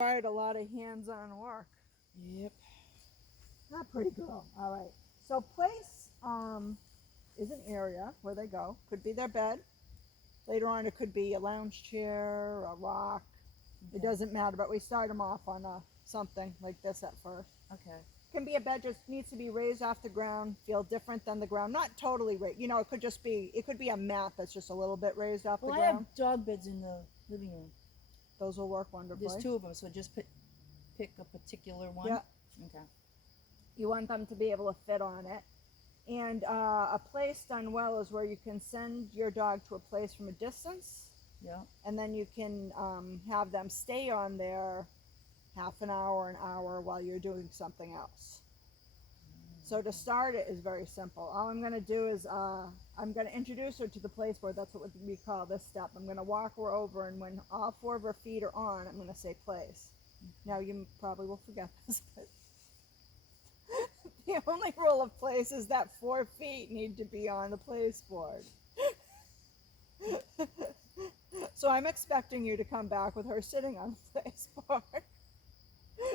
Required a lot of hands-on work. Yep. Not pretty girl. All right. So place is an area where they go. Could be their bed. Later on, it could be a lounge chair, a rock. It Okay. doesn't matter. But we start them off on something like this at first. Okay. Can be a bed, just needs to be raised off the ground, feel different than the ground, not totally raised. You know, it could just be, it could be a mat that's just a little bit raised off Well, the I have ground. dog beds in the living room. Those will work wonderfully. There's two of them, so just pick a particular one. Yeah. Okay. You want them to be able to fit on it. And a place done well is where you can send your dog to a place from a distance, Yeah. and then you can have them stay on there half an hour while you're doing something else. So to start it is very simple. All I'm going to do is I'm going to introduce her to the place board. That's what we call this step. I'm going to walk her over, and when all four of her feet are on, I'm going to say place. Now you probably will forget this, but the only rule of place is that 4 feet need to be on the place board. So I'm expecting you to come back with her sitting on the place board.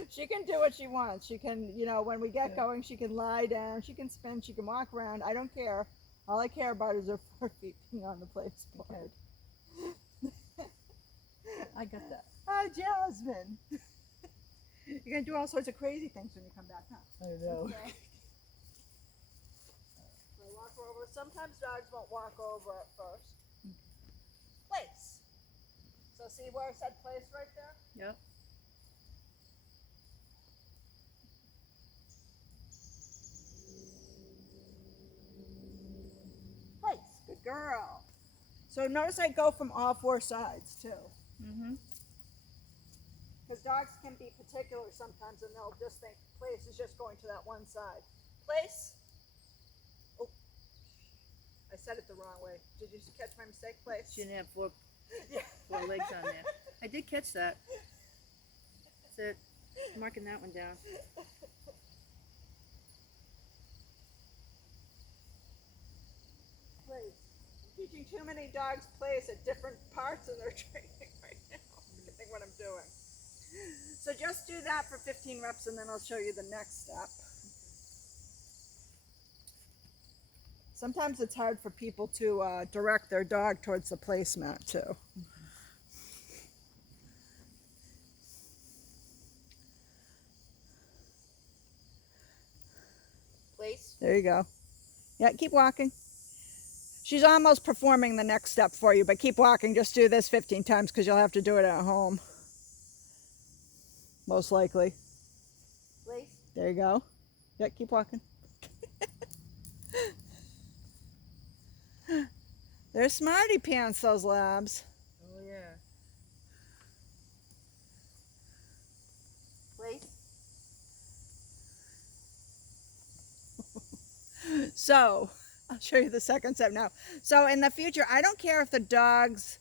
She can do what she wants. She can, you know, when we get going, she can lie down, she can spin, she can walk around. I don't care. All I care about is her 4 feet being on the place board. Okay. I got that. Hi, Jasmine. You're going to do all sorts of crazy things when you come back, huh? I know. Okay. So walk her over. Sometimes dogs won't walk over at first. Place. So see where I said place right there? Yep. Place. Good girl. So notice I go from all 4 sides too. Mhm. Because dogs can be particular sometimes and they'll just think place is just going to that one side. Place. Oh, I said it the wrong way. Did you catch my mistake? Place. She didn't have four Yeah. legs on there. I did catch that. That's it. I'm marking that one down. Place. I'm teaching too many dogs place at different parts in their training right now. I can think what I'm doing. So just do that for 15 reps and then I'll show you the next step. Sometimes it's hard for people to direct their dog towards the placemat too. Place. There you go. Yeah, keep walking. She's almost performing the next step for you, but keep walking. Just do this 15 times because you'll have to do it at home. Most likely. Place. There you go. Yeah, keep walking. They're smarty pants, those labs. Oh yeah. Place. So, I'll show you the second step now. So in the future, I don't care if the dog's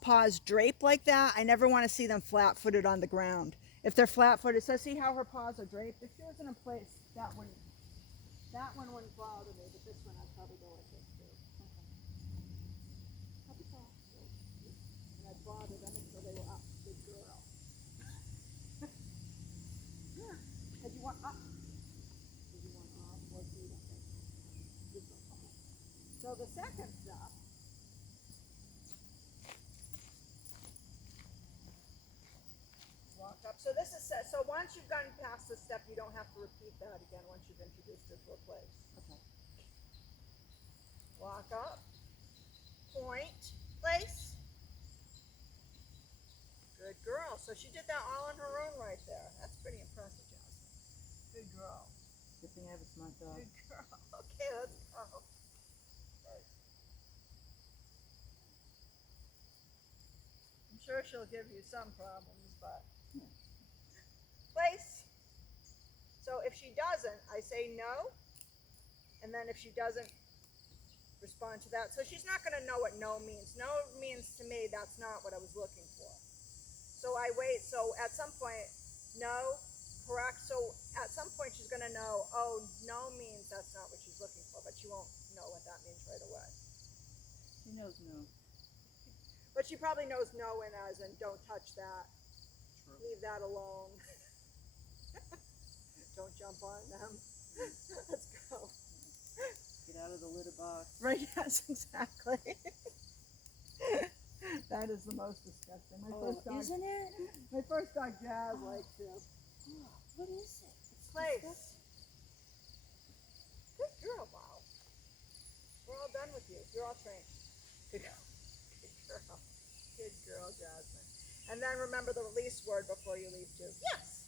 paws drape like that. I never want to see them flat-footed on the ground. If they're flat-footed, so see how her paws are draped? If she was in a place, that one wouldn't bother me, but this one I'd probably go like this too. Happy paw. And I'd bother them until they were up. Good girl. Did you want up? Did you want off? Or feet? Okay. Good girl. Okay. So the second step, walk up. So this is so once you've gone past this step, you don't have to repeat that again once you've introduced her to a place. Okay. Walk up, point, place. Good girl. So she did that all on her own right there. That's pretty impressive, Jasmine. Good girl. Good thing I have a smart dog. Good girl. Okay, let's go. I'm sure she'll give you some problems, but place. So if she doesn't, I say no, and then if she doesn't respond to that, so she's not going to know what no means. No means to me that's not what I was looking for. So I wait. So at some point, no, correct. So at some point she's going to know, oh, no means that's not what she's looking for, but she won't know what that means right away. She knows no. But she probably knows no in as in don't touch that. that alone. Don't jump on them. Let's go. Get out of the litter box. Right, yes, exactly. That is the most disgusting. My first dog, isn't it? my first dog, Jazz, likes to. Oh, what is it? It's Place. disgusting. Good girl, wow. We're all done with you. You're all trained. Good girl. Good girl. Good girl, Jasmine. And then remember the release word before you leave too. Yes.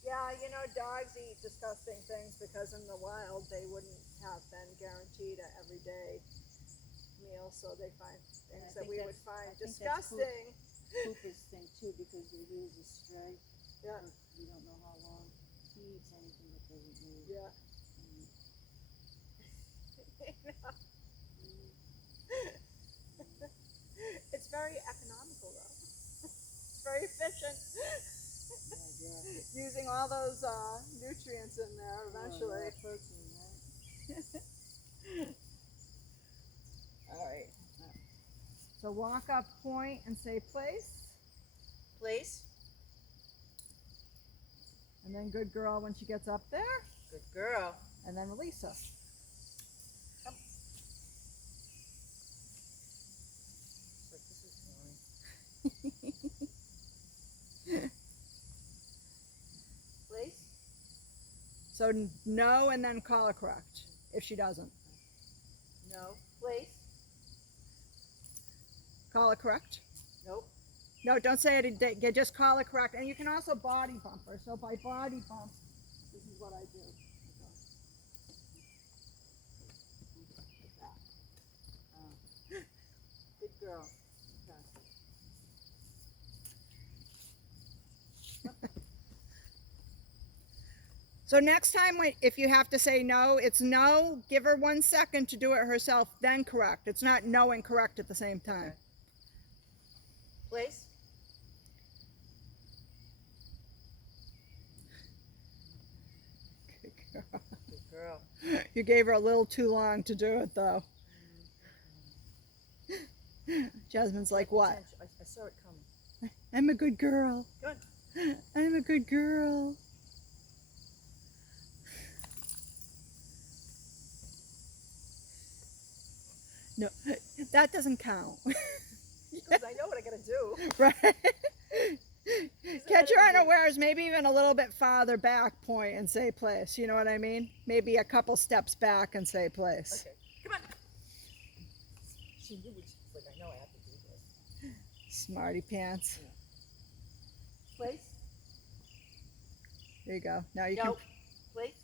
Yeah, you know, dogs eat disgusting things because in the wild they wouldn't have been guaranteed an everyday meal, so they find things that we would find disgusting. Poop is thing too, because it is a stray. Yeah. You don't know how long he eats anything that doesn't move. Yeah. It's very economical though. It's very efficient. Using all those nutrients in there eventually. Protein, right? All right. So walk up, point, and say place. Place. And then good girl when she gets up there. Good girl. And then release her. Come. But this is fine. Place. So no, and then call her correct if she doesn't. No. Place. Call her correct. Nope. No, don't say it. Just call it correct. And you can also body bump her. So by body bump, this is what I do. Good girl. So next time, if you have to say no, it's no. Give her 1 second to do it herself, then correct. It's not no and correct at the same time. Place. Good girl. Good girl. You gave her a little too long to do it, though. Jasmine's like, what? I saw it coming. I'm a good girl. Good. I'm a good girl. No, that doesn't count. Because I know what I gotta do. Right? Catch your unawares, maybe even a little bit farther back, point and say place. You know what I mean? Maybe a couple steps back and say place. Okay, come on. She knew what she was like. I know I have to do this. Smarty pants. Yeah. Place. There you go. Now you No. Place.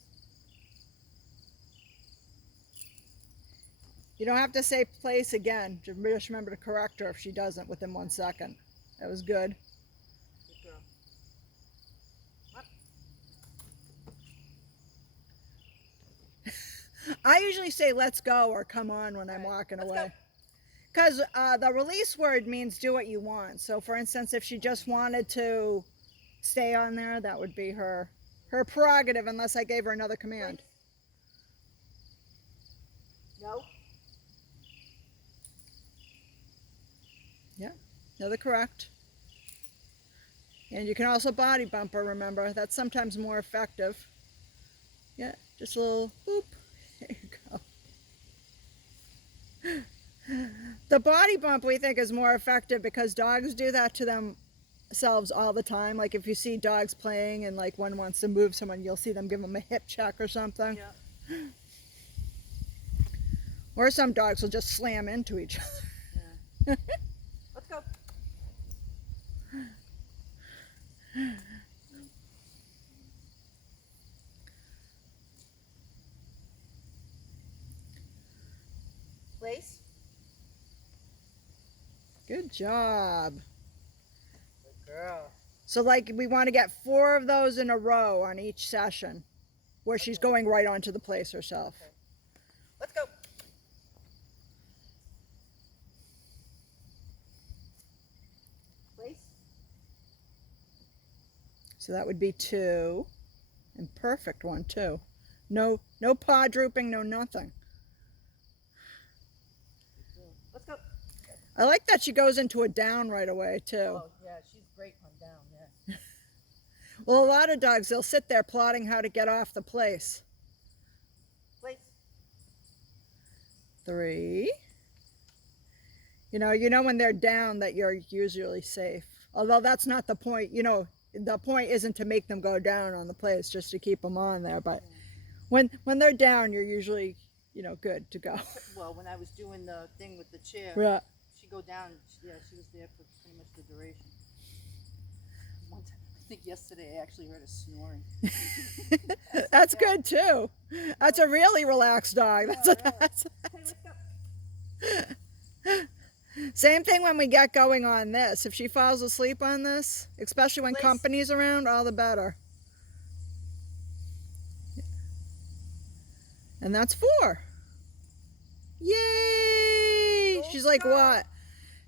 You don't have to say place again. Just remember to correct her if she doesn't within 1 second. That was good. Good girl. What? I usually say let's go or come on when I'm walking away. Because the release word means do what you want. So for instance, if she just wanted to stay on there, that would be her prerogative unless I gave her another command. No. Yeah, another correct. And you can also body bump her, remember. That's sometimes more effective. Yeah, just a little boop. There you go. The body bump we think is more effective because dogs do that to themselves all the time. Like if you see dogs playing and like one wants to move someone, you'll see them give them a hip check or something. Yeah. Or some dogs will just slam into each other. Yeah. Let's go. Place. Good job. Good girl. So like we want to get 4 of those in a row on each session where she's going right onto the place herself. Okay. Let's go. Place. So that would be 2. And perfect one too. No paw drooping, no nothing. Let's go. I like that she goes into a down right away too. Oh yeah, she's great on down. Yeah. Well, a lot of dogs, they'll sit there plotting how to get off the place. Place. 3. You know when they're down that you're usually safe. Although that's not the point. The point isn't to make them go down on the place, just to keep them on there. But when they're down, you're usually, good to go. Well, when I was doing the thing with the chair, Yeah. she go down. Yeah, she was there for pretty much the duration. One time, I think yesterday I actually heard her snoring. That's good too. That's a really relaxed dog. Same thing when we get going on this. If she falls asleep on this, especially when company's around, all the better. And that's 4. Yay! She's like, what?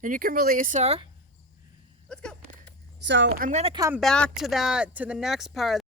And you can release her. Let's go. So I'm going to come back to the next part.